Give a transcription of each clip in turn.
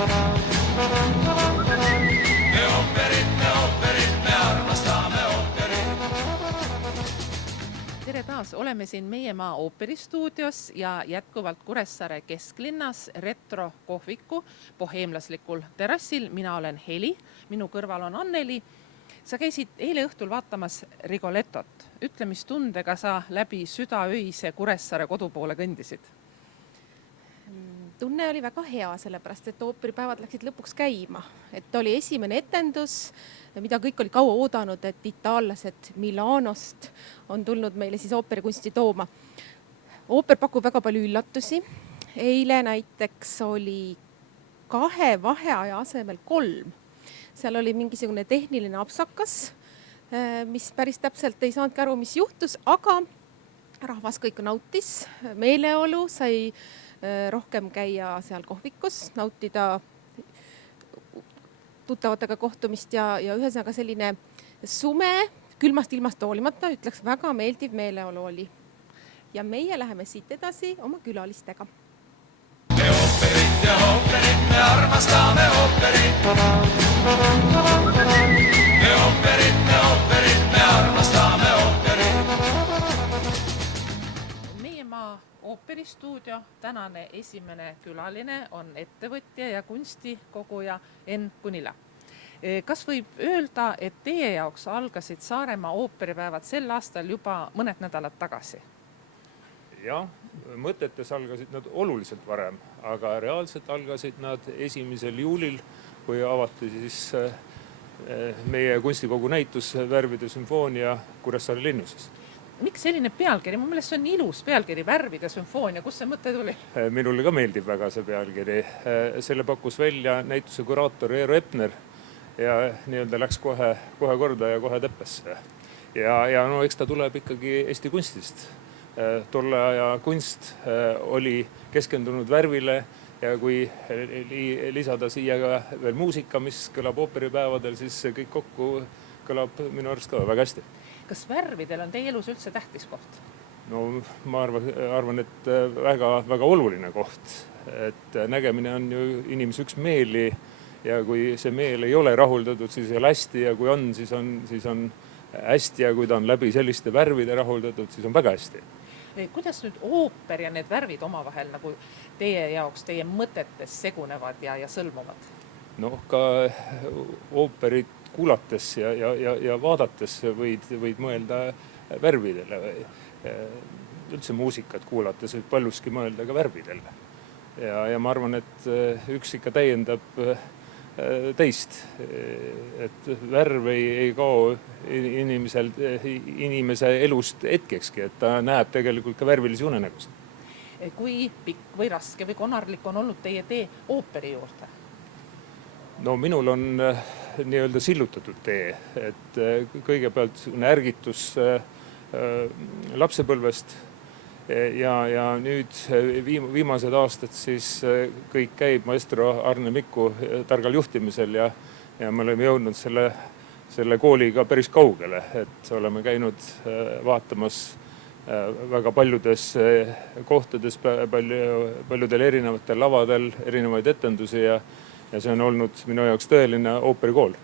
me armastame ooperit. Tere taas, oleme siin Meiemaa ooperistuudios ja jätkuvalt Kuressaare kesklinnas Retro kohviku boheemlaslikul terrassil. Mina olen Heli, minu kõrval on Anneli. Sa käisid eile õhtul vaatamas Rigolettot. Ütle, mis tundega sa läbi südaöise Kuressaare kodupoole kõndisid? Tunne oli väga hea, sellepärast, et ooperipäevad läksid lõpuks käima. Et oli esimene etendus, mida kõik oli kaua oodanud, et itaallased Milanost on tulnud meile siis ooperikunsti tooma. Ooper pakub väga palju üllatusi. Eile näiteks oli 2 vaheaja asemel 3. Seal oli mingisugune tehniline apsakas, mis päris täpselt ei saanudki aru, mis juhtus, aga rahvas kõik nautis. Meeleolu sai rohkem käia seal kohvikus, nautida tuttavatega kohtumist ja ühesõnaga selline sume, külmast ilmast hoolimata, ütleks väga meeldiv meeleolu oli. Ja meie läheme siit edasi oma külalistega. Me ooperit, me armastame ooperit. Me ooperit, me armastame ooperit. Meiemaa ooperistuudio tänane esimene külaline on ettevõtja ja kunstikoguja Enn Kunila. Kas võib öelda, et teie jaoks algasid Saaremaa ooperipäevad sel aastal juba mõned nädalad tagasi? Jah, mõtetes algasid nad oluliselt varem, aga reaalselt algasid nad 1. juulil, kui avati siis meie kunstikogu näitus Värvide sümfoonia Kuressaare linnuses. Miks selline pealkiri? Mu meelest see on ilus pealkiri, Värvide sümfoonia. Kus see mõte tuli? Minule ka meeldib väga see pealkiri. Selle pakkus välja näituse kuraator Eero Epner ja nii-öelda läks kohe korda ja kohe teppesse. Ja no eks ta tuleb ikkagi Eesti kunstist. Tolle aja kunst oli keskendunud värvile ja kui lisada siia ka veel muusika, mis kõlab ooperipäevadel, siis kõik kokku kõlab minu arust ka väga hästi. Kas värvidel on teie elus üldse tähtis koht? No ma arvan, et väga oluline koht. Et nägemine on ju inimese üks meeli ja kui see meel ei ole rahuldatud, siis ei ole hästi ja kui on, siis on hästi ja kui ta on läbi selliste värvide rahuldatud, siis on väga hästi. Kuidas nüüd ooper ja need värvid omavahel nagu teie jaoks, teie mõtetes segunevad ja sõlmuvad? No ka ooperit kuulates ja vaadates võid mõelda värvidele. Üldse muusikat kuulates võib paljuski mõelda ka värvidele. Ja ma arvan, et üks ikka täiendab teist. Et värv ei kao inimese elust hetkekski, et ta näeb tegelikult ka värvilisi unenägusid. Kui pikk või raske või konarlik on olnud teie tee ooperi juurde? No minul on nii-öelda sillutatud tee, et kõigepealt ärgitus lapsepõlvest ja nüüd viimased aastad siis kõik käib maestro Arne Mikku targal juhtimisel ja me oleme jõudnud selle kooliga päris kaugele, et oleme käinud vaatamas väga paljudes kohtades, paljudel erinevatel lavadel, erinevaid etendusi ja see on olnud minu jaoks tõeline ooperikool.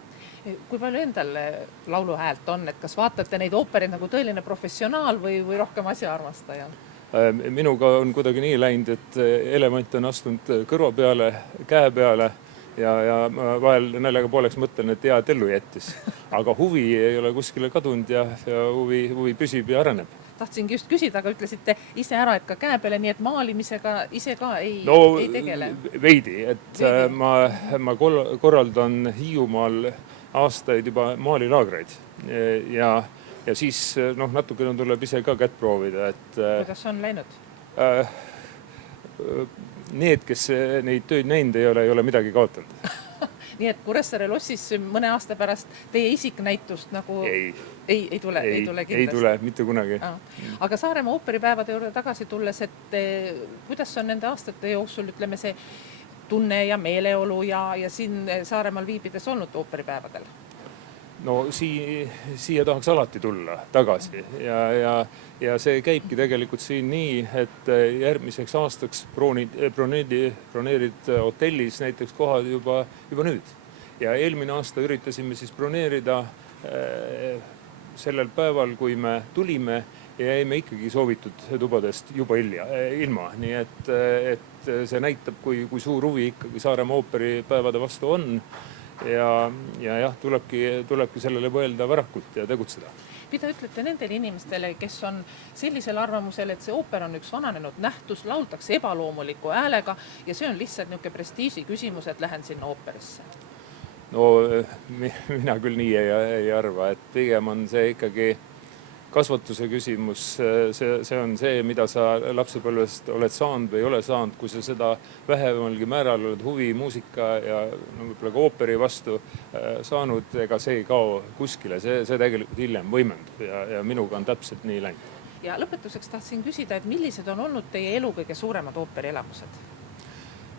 Kui palju endal laulu häält on, et kas vaatate neid oopereid nagu tõeline professionaal või rohkem asjaarmastaja? Minuga on kuidagi nii läinud, et element on astunud kõrva peale, käe peale ja vahel näljaga pooleks mõtlen, et hea, et ellu jättis. Aga huvi ei ole kuskile kadunud ja huvi püsib ja areneb. Tahtsingi just küsida, aga ütlesite ise ära, et ka käe peale, nii et maalimisega ise ka ei tegele? Veidi, et ma korraldan Hiiumaal aastaid juba maalilaagreid ja siis natukene tuleb ise ka kätt proovida. Kuidas on läinud? Need, kes neid tööd näinud ei ole midagi kaotanud. Nii et Kuressaare lossis mõne aasta pärast teie isiknäitust nagu ei tule kindlasti? Ei tule, mitte kunagi. Aga Saaremaa ooperipäevade juurde tagasi tulles, et kuidas on nende aastate jooksul, ütleme see tunne ja meeleolu ja siin Saaremaal viibides olnud ooperipäevadel? no siia tahaks alati tulla tagasi ja see käibki tegelikult siin nii, et järgmiseks aastaks broneerid hotellis näiteks kohad juba nüüd. Ja eelmine aasta üritasime siis broneerida sellel päeval, kui me tulime ja jäime ikkagi soovitud tubadest juba ilma. Nii et see näitab, kui suur huvi ikkagi Saaremaa ooperipäevade vastu on. Ja jah, tulebki sellele mõelda varakult ja tegutseda. Mida ütlete nendele inimestele, kes on sellisel arvamusel, et see ooper on üks vananenud nähtus, lauldakse ebaloomuliku häälega ja see on lihtsalt niisugune prestiiži küsimus, et lähen sinna ooperisse? No mina küll nii ei arva, et pigem on see ikkagi kasvatuse küsimus. See on see, mida sa lapsepõlvest oled saanud või ei ole saanud. Kui sa seda vähemalgi määral oled huvi muusika ja võib-olla ka ooperi vastu saanud, ega see ei kao kuskile. See tegelikult hiljem võimendub ja minuga on täpselt nii läinud. Ja lõpetuseks tahtsin küsida, et millised on olnud teie elu kõige suuremad ooperielamused?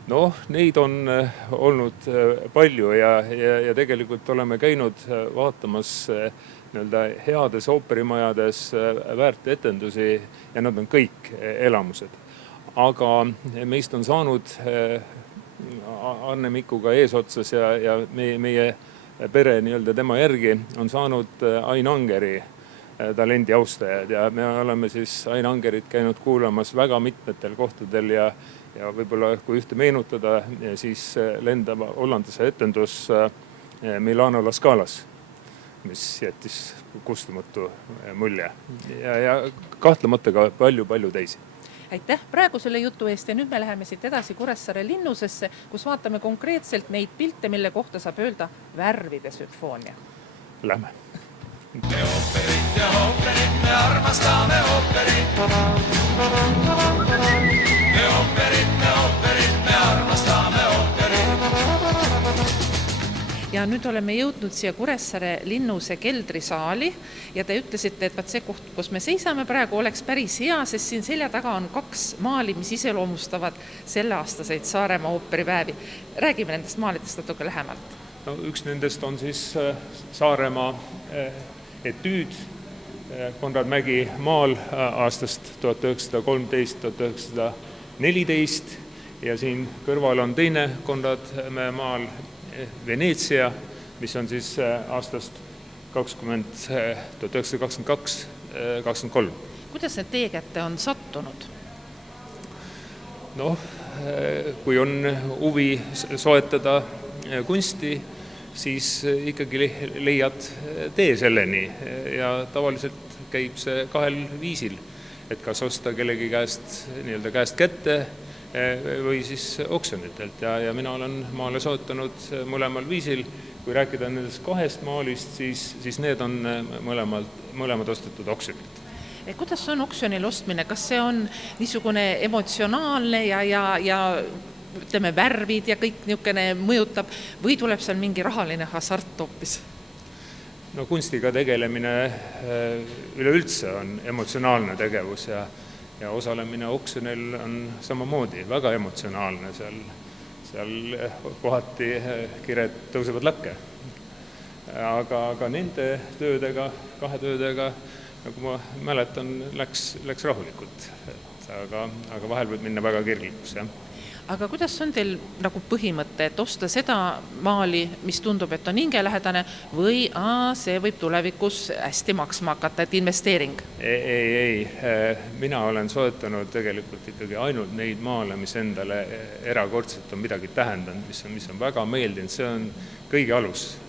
No, neid on olnud palju ja tegelikult oleme käinud vaatamas heades ooperimajades väärt etendusi ja nad on kõik elamused. Aga meist on saanud Arne Mikuga eesotsas ja meie pere tema järgi on saanud Ain Angeri talendi austajad ja me oleme siis Ain Angerit käinud kuulamas väga mitmetel kohtadel ja võib-olla kui ühte meenutada, siis lendab hollandlase etendus Milano La Scalas, mis jättis kustumatu mulje ja kahtlemata ka palju teisi. Aitäh praegu selle jutu eest ja nüüd me läheme siit edasi Kuressaare linnusesse, kus vaatame konkreetselt neid pilte, mille kohta saab öelda värvide sümfoonia. Lähme. Me ooperit ja ooperit, me armastame ooperit. Me ooperit, me armastame ooperit. Ja nüüd oleme jõudnud siia Kuressaare linnuse keldrisaali ja te ütlesite, et see koht, kus me seisame praegu, oleks päris hea, sest siin selja taga on 2 maali, mis iseloomustavad selleaastaseid Saaremaa ooperipäevi. Räägime nendest maalidest natuke lähemalt. No, üks nendest on siis Saaremaa etüüd Konrad Mägi maal aastast 1913-1914 ja siin kõrval on teine Konrad maal Veneetsia, mis on siis aastast 1922-23. Kuidas need teie kätte on sattunud? No, kui on huvi soetada kunsti, siis ikkagi leiad tee selleni ja tavaliselt käib see 2 viisil, et kas osta kellegi käest kätte või siis oksjonitelt ja mina olen maale soetanud mõlemal viisil. Kui rääkida nendest 2 maalist, siis need on mõlemad ostetud oksjonilt. Kuidas on oksjonil ostmine? Kas see on niisugune emotsionaalne ja ütleme värvid ja kõik niisugune mõjutab või tuleb seal mingi rahaline hasart hoopis? No kunstiga tegelemine üleüldse on emotsionaalne tegevus ja osalemine oksjonil on samamoodi väga emotsionaalne. Seal kohati kired tõusevad lakke. Aga nende töödega, 2 töödega, nagu ma mäletan, läks rahulikult. Aga vahel võib minna väga kirglikus, jah. Aga kuidas on teil nagu põhimõte, et osta seda maali, mis tundub, et on hingelähedane või see võib tulevikus hästi maksma hakata, et investeering? Ei. Mina olen soetanud tegelikult ikkagi ainult neid maale, mis endale erakordselt on midagi tähendanud, mis on väga meeldinud. See on kõige alus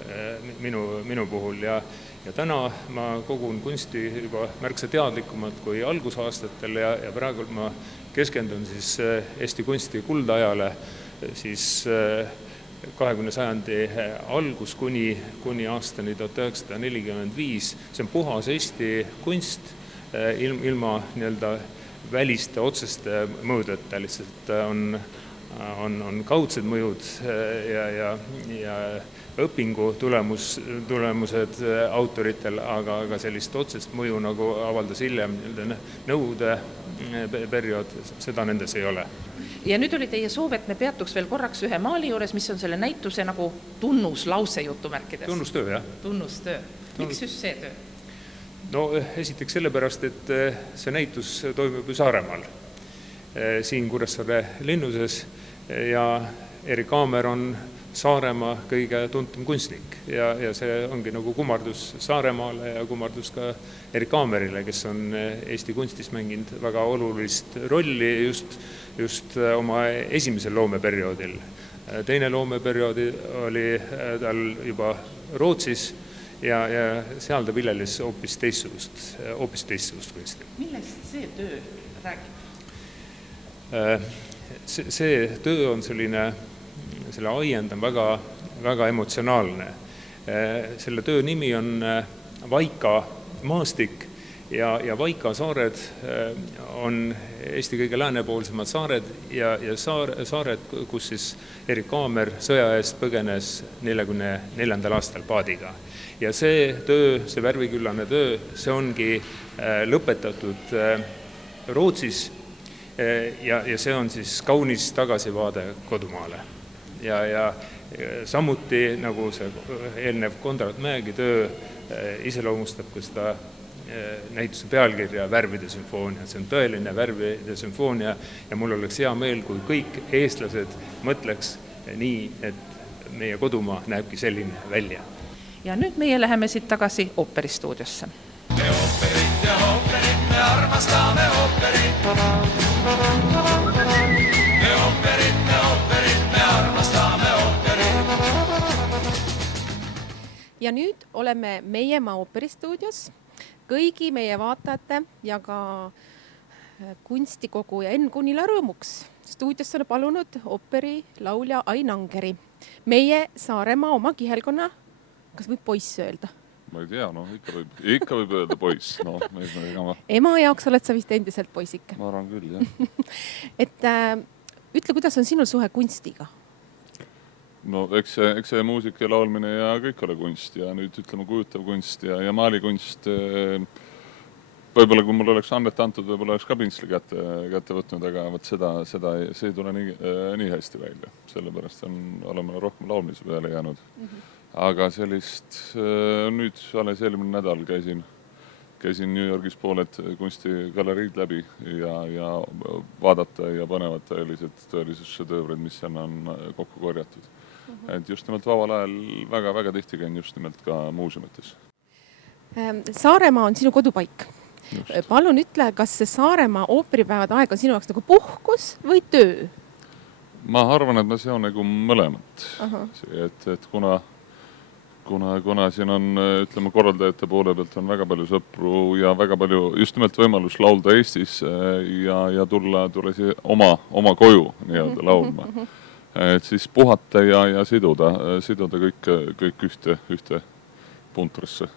minu puhul ja täna ma kogun kunsti juba märksa teadlikumalt kui algusaastatel ja praegu ma keskendun siis Eesti kunsti kuldajale siis 20. sajandi algus kuni aastani 1945. See on puhas Eesti kunst ilma väliste otseste mõõdeta, lihtsalt on kaudsed mõjud ja õpingu tulemused autoritel, aga sellist otsest mõju, nagu avaldas hiljem nõude periood, seda nendes ei ole. Ja nüüd oli teie soov, et me peatuks veel korraks ühe maali juures, mis on selle näituse nagu tunnuslause jutumärkides. Tunnustöö, jah. Tunnustöö. Miks just see töö? No esiteks sellepärast, et see näitus toimub ju Saaremaal, siin Kuressaare linnuses ja Erik Aamer on Saaremaa kõige tuntum kunstnik ja see ongi nagu kummardus Saaremaale ja kummardus ka Erik Aamerile, kes on Eesti kunstis mänginud väga olulist rolli just oma esimesel loomeperioodil. Teine loomeperioodi oli tal juba Rootsis ja seal ta viljeles hoopis teistsugust kunsti. Millest see töö räägib? See töö on selle aiend on väga, väga emotsionaalne. Selle töö nimi on Vaika maastik ja Vaika saared on Eesti kõige läänepoolsemad saared ja saared, kus siis Erik Aamer sõja eest põgenes 1944. aastal paadiga. Ja see töö, see värviküllane töö, see ongi lõpetatud Rootsis ja see on siis kaunis tagasivaade kodumaale. Ja samuti nagu see eelnev Konrad Mäegi töö iseloomustab ka seda näituse pealkirja Värvide sümfoonia. See on tõeline värvide sümfoonia ja mul oleks hea meel, kui kõik eestlased mõtleks nii, et meie kodumaa näebki selline välja. Ja nüüd meie läheme siit tagasi ooperistuudiosse. Me ooperit, me armastame ooperit. Me ooperit, me armastame ooperit. Ja nüüd oleme meie maa ooperistuudios kõigi meie vaatajate ja ka kunstikogu ja N-Kunila rõõmuks. Stuudios on palunud ooperi laulja Ain Angeri. Meie Saaremaa oma kihelkonna, kas võib poiss öelda? Ma ei tea, ikka võib öelda poiss. No, ema jaoks oled sa vist endiselt poisike? Ma arvan küll, jah. Et ütle, kuidas on sinul suhe kunstiga? No eks see muusika ja laulmine ja kõik ole kunst ja nüüd ütleme kujutav kunst ja maalikunst. Võib-olla kui mul oleks annet antud, võib-olla oleks ka pintsli kätte võtnud, aga see ei tule nii hästi välja. Sellepärast oleme rohkem laulmise peale jäänud. Aga sellist, nüüd alles eelmine nädal käisin New Yorgis pooled kunstigaleriid läbi ja vaadata ja panevad tõelised šedöövrid, mis seal on kokku korjatud. Et just nimelt vabal ajal väga tihti käin just nimelt ka muuseumites. Saaremaa on sinu kodupaik. Just. Palun ütle, kas see Saaremaa ooperipäevad aeg on sinu jaoks nagu puhkus või töö? Ma arvan, et see on nagu mõlemat. Et kuna siin on, ütleme, korraldajate poole pealt on väga palju sõpru ja väga palju just nimelt võimalus laulda Eestis ja tulla oma koju nii-öelda laulma. Et siis puhata ja siduda kõik ühte puntrasse.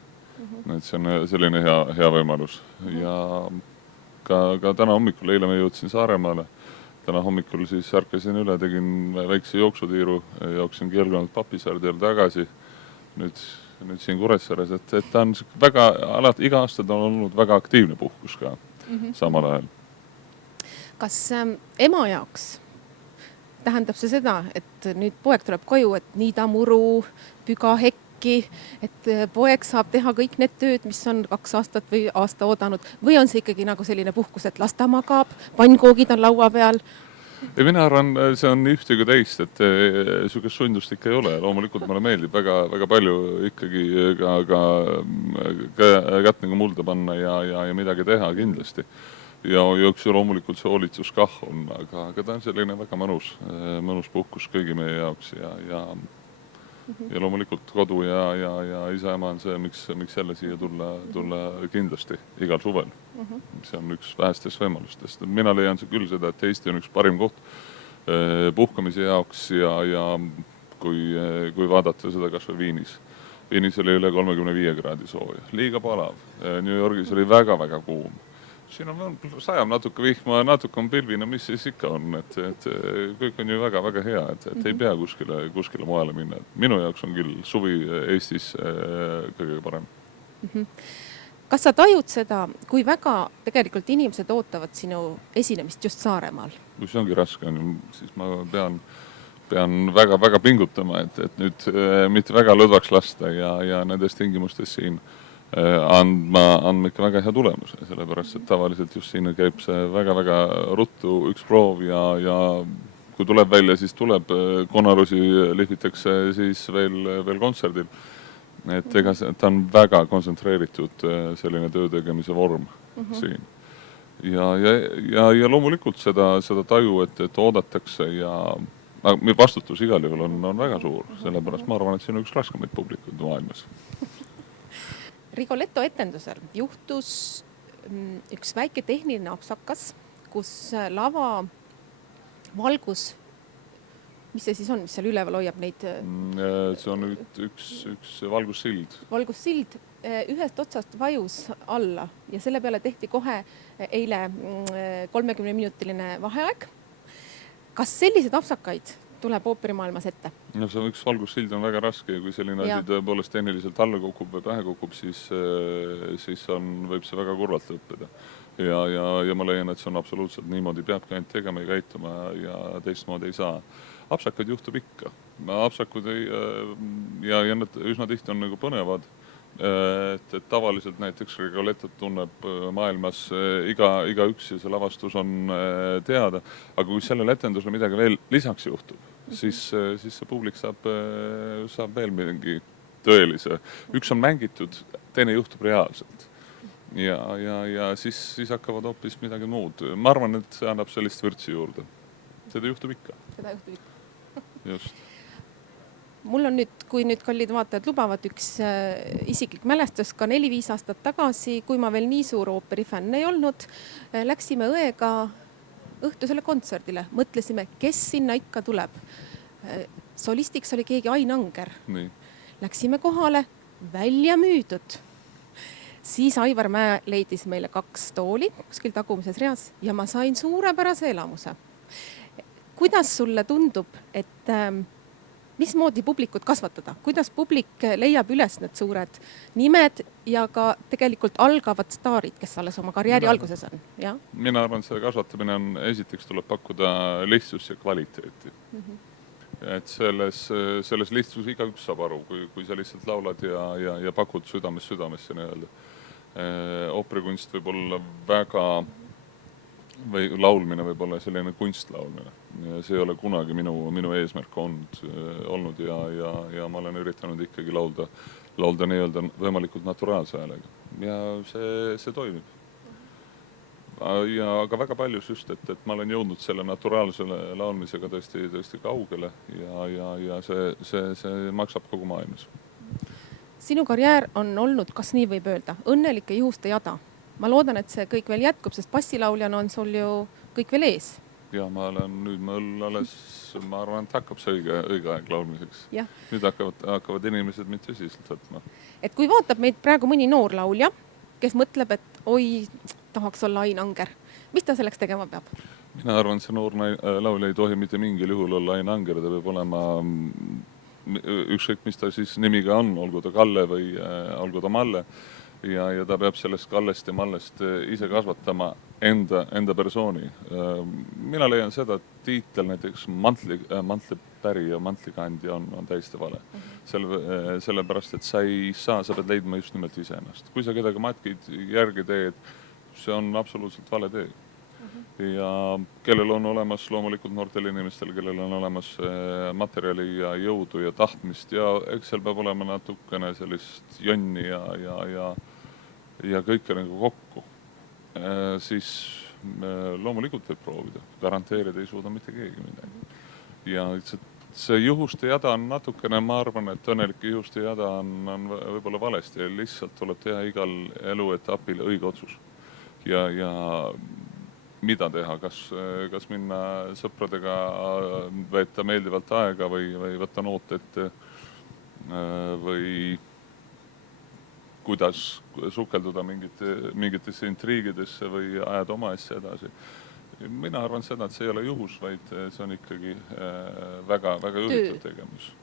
Et see on selline hea võimalus. Ja ka täna hommikul, eile me jõudsin Saaremaale. Täna hommikul siis ärkasin üle, tegin väikse jooksutiiru, jooksin Kielkonnalt Papisaardel tagasi. Nüüd siin Kuressaares, et ta on iga aasta on olnud väga aktiivne puhkus ka samal ajal. Kas ema jaoks tähendab see seda, et nüüd poeg tuleb koju, et niida muru, püga hekki, et poeg saab teha kõik need tööd, mis on 2 aastat või aasta oodanud, või on see ikkagi nagu selline puhkus, et las ta magab, pannkoogid on laua peal? Ja mina arvan, see on ühte kui teist, et sugust sundust ikka ei ole. Loomulikult mulle meeldib väga palju ikkagi ka kätt nagu mulda panna ja midagi teha kindlasti. Ja üks loomulikult see hoolitsus kah on, aga ta on selline väga mõnus puhkus kõigi meie jaoks ja loomulikult kodu ja isa-ema on see, miks jälle siia tulla kindlasti igal suvel. See on üks vähestest võimalustest. Mina leian küll seda, et Eesti on üks parim koht puhkamise jaoks ja kui vaadata seda kas või Viinis. Viinis oli üle 35 kraadi sooja, liiga palav. New Yorgis oli väga kuum. Siin sajab natuke vihma, natuke on pilvina, mis siis ikka on. Et kõik on ju väga hea, et ei pea kuskile mujale minna. Minu jaoks on küll suvi Eestis kõige parem. kas sa tajud seda, kui väga tegelikult inimesed ootavad sinu esinemist just Saaremaal? Kui see ongi raske, siis ma pean väga pingutama, et nüüd mitte väga lõdvaks lasta ja nendes tingimustes siin andma ikka väga hea tulemuse, sellepärast et tavaliselt just siin käib see väga ruttu üks proov ja kui tuleb välja, siis tuleb, konarusi lihvitakse siis veel kontserdil. Et ega ta on väga kontsentreeritud selline töö tegemise vorm siin. Ja loomulikult seda taju, et oodatakse ja vastutus igal juhul on väga suur, sellepärast ma arvan, et see on üks raskemaid publikuid maailmas. Rigoletto etendusel juhtus üks väike tehniline apsakas, kus lava valgus, mis see siis on, mis seal üleval hoiab neid? See on üks valgussild. Valgussild ühest otsast vajus alla ja selle peale tehti kohe eile 30-minutiline vaheaeg. Kas sellised apsakaid tuleb ooperimaailmas ette? No see üks valgussild on väga raske ja kui selline asi tõepoolest tehniliselt alla kukub või pähe kukub, siis võib see väga kurvalt lõppeda. Ja ma leian, et see on absoluutselt niimoodi, peabki ainult tegema ja käituma ja teistmoodi ei saa. Apsakad juhtub ikka. Apsakud ja nad üsna tihti on nagu põnevad. Et tavaliselt näiteks Rigolettot tunneb maailmas igaüks ja see lavastus on teada, aga kui sellele etendusele midagi veel lisaks juhtub, siis see publik saab veel mingi tõelise. Üks on mängitud, teine juhtub reaalselt. Ja siis hakkavad hoopis midagi muud. Ma arvan, et see annab sellist vürtsi juurde. Seda juhtub ikka. Just. Mul on nüüd, kui nüüd kallid vaatajad lubavad, üks isiklik mälestus ka 4-5 aastat tagasi, kui ma veel nii suur ooperifänn ei olnud, läksime õega õhtusele kontserdile. Mõtlesime, kes sinna ikka tuleb. Solistiks oli keegi Ain Anger. Nii. Läksime kohale, välja müüdud. Siis Aivar Mäe leidis meile 2 tooli kuskil tagumises reas ja ma sain suurepärase elamuse. Kuidas sulle tundub, et mismoodi publikut kasvatada? Kuidas publik leiab üles need suured nimed ja ka tegelikult algavad staarid, kes alles oma karjääri alguses on? Ja? Mina arvan, selle kasvatamine on, esiteks tuleb pakkuda lihtsust ja kvaliteeti. Et selles lihtsus igaüks saab aru, kui sa lihtsalt laulad ja pakud südamesse nii-öelda. Ooperikunst võib olla või laulmine võib olla selline kunstlaulmine. See ei ole kunagi minu eesmärk olnud ja ma olen üritanud ikkagi laulda nii-öelda võimalikult naturaalse häälega. Ja see toimib. Aga väga paljus just, et ma olen jõudnud selle naturaalsele laulmisega tõesti kaugele ja see maksab kogu maailmas. Sinu karjäär on olnud, kas nii võib öelda, õnnelike juhuste jada. Ma loodan, et see kõik veel jätkub, sest bassilauljana on sul ju kõik veel ees. Ja ma arvan, et hakkab see õige aeg laulmiseks. Ja. Nüüd hakkavad inimesed mind tõsiselt võtma. Et kui vaatab meid praegu mõni noor laulja, kes mõtleb, et oi, tahaks olla Ain Anger, mis ta selleks tegema peab? Mina arvan, et see noor laulja ei tohi mitte mingil juhul olla Ain Anger, ta peab olema ükskõik, mis ta siis nimiga on, olgu ta Kalle või olgu ta Malle. Ja ta peab sellest Kallest ja Mallest ise kasvatama enda persooni. Mina leian seda, et tiitel näiteks mantlipäri ja mantlikandja on täiesti vale. Sellepärast, et sa pead leidma just nimelt iseennast. Kui sa kedagi matkid järgi teed, see on absoluutselt vale tee. Ja kellel on olemas loomulikult noortel inimestel, kellel on olemas materjali ja jõudu ja tahtmist ja eks seal peab olema natukene sellist jonni ja kõike nagu kokku. Siis loomulikult võib proovida. Garanteerida ei suuda mitte keegi midagi. Ja see juhuste jada on natukene, ma arvan, et õnnelike juhuste jada on võib-olla valesti ja lihtsalt tuleb teha igal eluetapil õige otsus. Ja mida teha, kas minna sõpradega veeta meeldivalt aega või võtta noot ette või kuidas sukelduda mingitesse intriigidesse või ajada oma asja edasi. Mina arvan seda, et see ei ole juhus, vaid see on ikkagi väga üritav tegemus.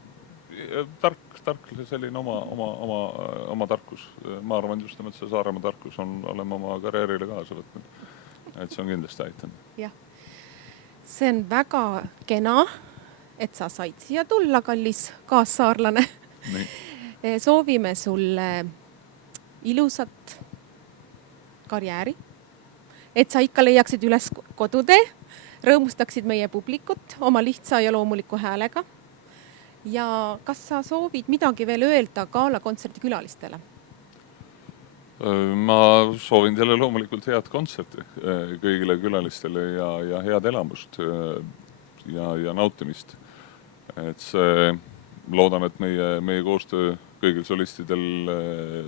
tark selline oma tarkus. Ma arvan just nimelt see Saaremaa tarkus oleme oma karjäärile kaasa võtnud. Et see on kindlasti aitanud. Jah. See on väga kena, et sa said siia tulla, kallis kaassaarlane. Soovime sulle ilusat karjääri, et sa ikka leiaksid üles kodutee, rõõmustaksid meie publikut oma lihtsa ja loomuliku häälega. Ja kas sa soovid midagi veel öelda gala kontserti külalistele? Ma soovin teile loomulikult head kontserti kõigile külalistele ja head elamust ja nautimist. Et see, loodan, et meie koostöö kõigil solistidel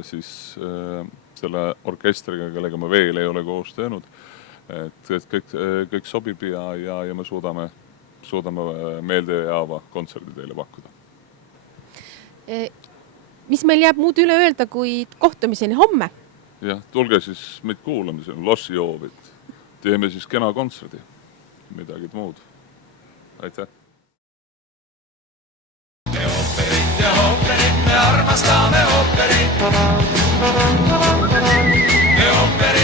siis selle orkestriga, kellega me veel ei ole koos töönud, et kõik sobib ja me suudame meeldejaava kontserdi teile pakkuda. Mis meil jääb muud üle öelda, kui kohtumiseni homme? Jah, tulge siis meid kuulamisel, lossi joovit. Teeme siis kena kontserdi, midagi muud. Aitäh! Me ooperit ja ooperit, me armastame ooperit. Me ooperit.